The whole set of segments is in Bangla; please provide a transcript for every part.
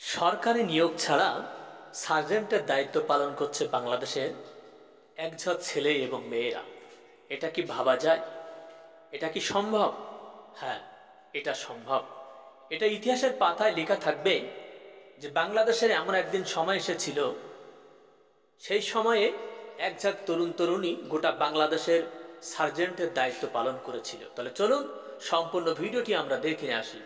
সরকারি নিয়োগ ছাড়া সার্জেন্টের দায়িত্ব পালন করছে বাংলাদেশের একঝাঁক ছেলে এবং মেয়েরা। এটা কি ভাবা যায়? এটা কি সম্ভব? হ্যাঁ, এটা সম্ভব। এটা ইতিহাসের পাতায় লেখা থাকবে যে বাংলাদেশের এমন একদিন সময় এসেছিল, সেই সময়ে একঝাঁক তরুণ তরুণী গোটা বাংলাদেশের সার্জেন্টের দায়িত্ব পালন করেছিল। তাহলে চলুন সম্পূর্ণ ভিডিওটি আমরা দেখে আসি।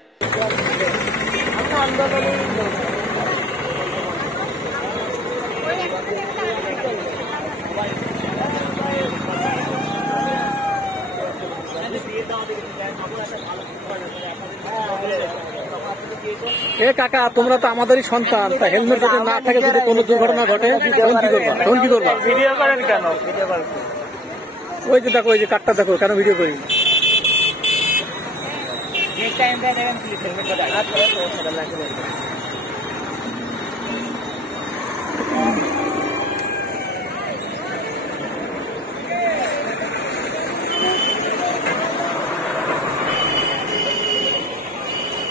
এ কাকা, তোমরা তো আমাদেরই সন্তান, তা হেলমেট যদি না থাকে, যদি কোনো দুর্ঘটনা ঘটে তখন কি করবা? ভিডিও করেন কেন? ভিডিও করেন ওই যে দেখো, ওই যে কাঠটা দেখো, কেন ভিডিও করি?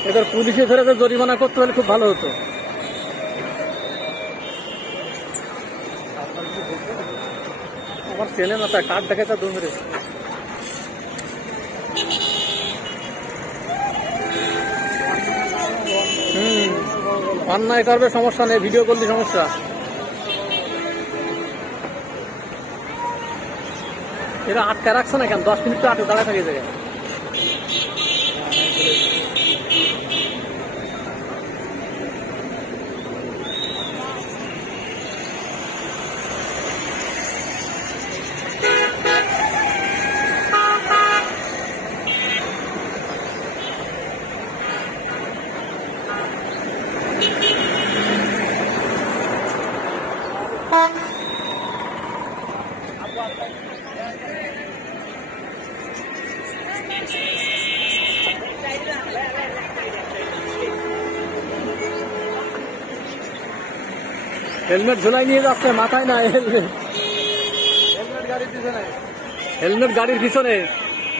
এবার পুলিশে ধরে জরিমানা করতে হলে খুব ভালো হতো। আমার চেনে না, তাই কাঠ দেখে তা দৌড়ে। অন্যায় করবে, সমস্যা নেই, ভিডিও করলে সমস্যা। এরা আটকা রাখছে না কেন? 10 মিনিট তো আটকে দাঁড়ায় থাকে জায়গায়। হেলমেট ঝোলাই নিয়ে যাচ্ছে, মাথায় না হেলমেট। হেলমেট গাড়ির পিছনে,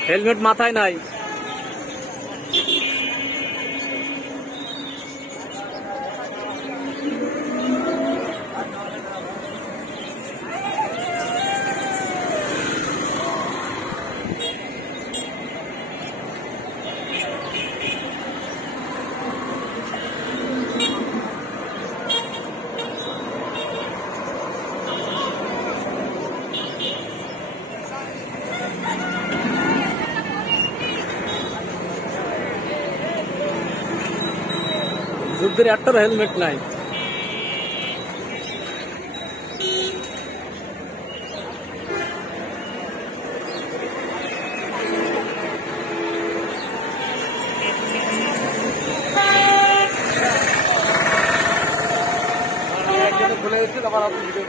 হেলমেট মাথায় নাই। যুদ্ধের একটারও হেলমেট নাই। খুলে দিচ্ছে, তারপর আপনি ভিডিও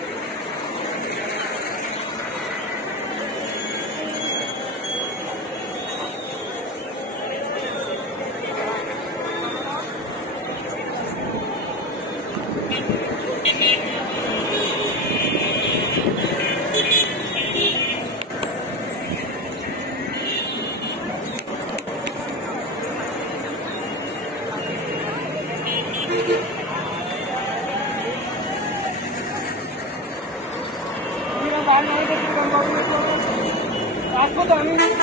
আমি